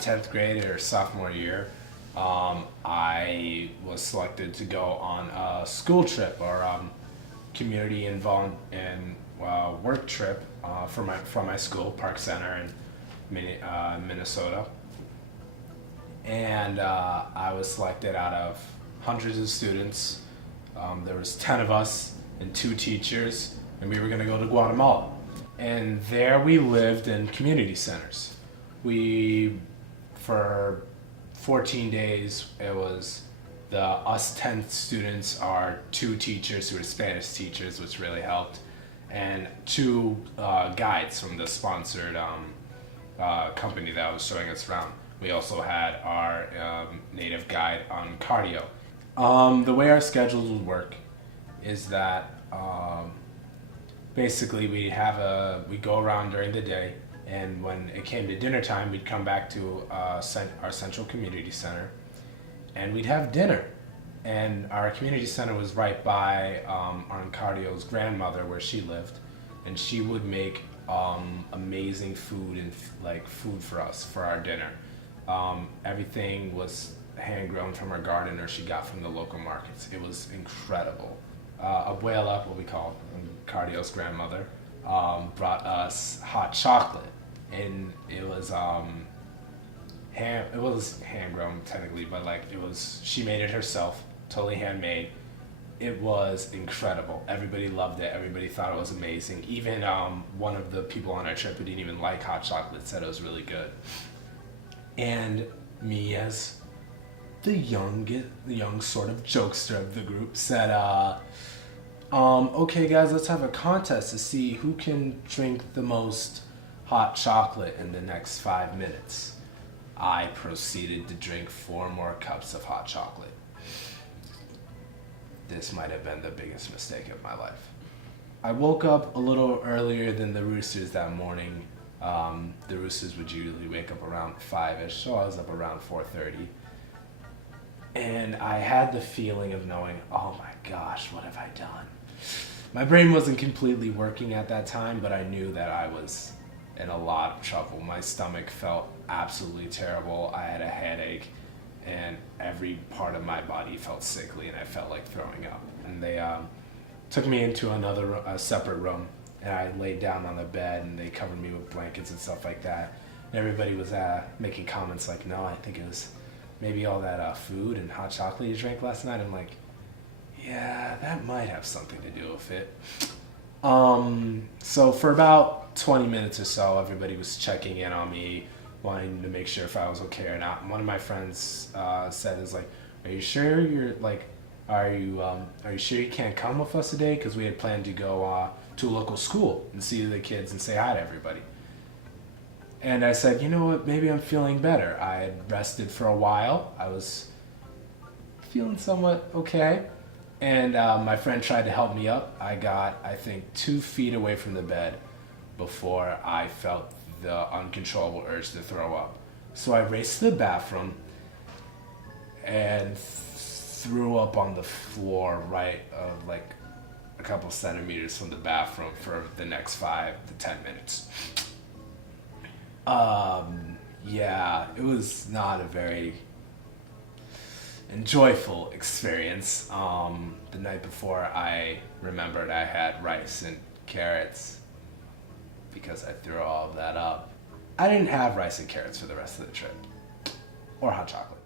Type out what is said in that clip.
10th grade or sophomore year, I was selected to go on a school trip or community and work trip from my school, Park Center in Minnesota. And I was selected out of hundreds of students. There was 10 of us and 2 teachers, and we were going to go to Guatemala. And there we lived in community centers. For 14 days, it was us 10 students, our 2 teachers who were Spanish teachers, which really helped, and 2 guides from the sponsored company that was showing us around. We also had our native guide on cardio. The way our schedules would work is that basically we'd go around during the day, and when it came to dinner time, we'd come back to our central community center, and we'd have dinner. And our community center was right by Arncardio's grandmother, where she lived, and she would make amazing food and food for us for our dinner. Everything was hand grown from her garden or she got from the local markets. It was incredible. Abuela, what we call Cardio's grandmother, brought us hot chocolate, and it was hand grown technically, but she made it herself, totally handmade. It was incredible. Everybody loved it. Everybody thought it was amazing. Even one of the people on our trip who didn't even like hot chocolate said it was really good. And me, as the young sort of jokester of the group, said, okay guys, let's have a contest to see who can drink the most hot chocolate in the next 5 minutes. I proceeded to drink 4 more cups of hot chocolate. This might have been the biggest mistake of my life. I woke up a little earlier than the roosters that morning. The roosters would usually wake up around 5-ish, so I was up around 4:30. And I had the feeling of knowing, oh my gosh, what have I done? My brain wasn't completely working at that time, but I knew that I was in a lot of trouble. My stomach felt absolutely terrible. I had a headache, and every part of my body felt sickly, and I felt like throwing up. And they took me into a separate room, and I laid down on the bed, and they covered me with blankets and stuff like that. And everybody was making comments like, no, I think it was maybe all that food and hot chocolate you drank last night. I'm like, yeah, that might have something to do with it. So for about 20 minutes or so, everybody was checking in on me, wanting to make sure if I was okay or not. And one of my friends said, are you sure are you sure you can't come with us today? Because we had planned to go to a local school and see the kids and say hi to everybody. And I said, you know what, maybe I'm feeling better. I had rested for a while. I was feeling somewhat okay. And my friend tried to help me up. I got, I think, 2 feet away from the bed before I felt the uncontrollable urge to throw up. So I raced to the bathroom and threw up on the floor a couple centimeters from the bathroom for the next 5 to 10 minutes. Yeah, it was not a very enjoyable experience. The night before, I remembered I had rice and carrots because I threw all of that up. I didn't have rice and carrots for the rest of the trip, or hot chocolate.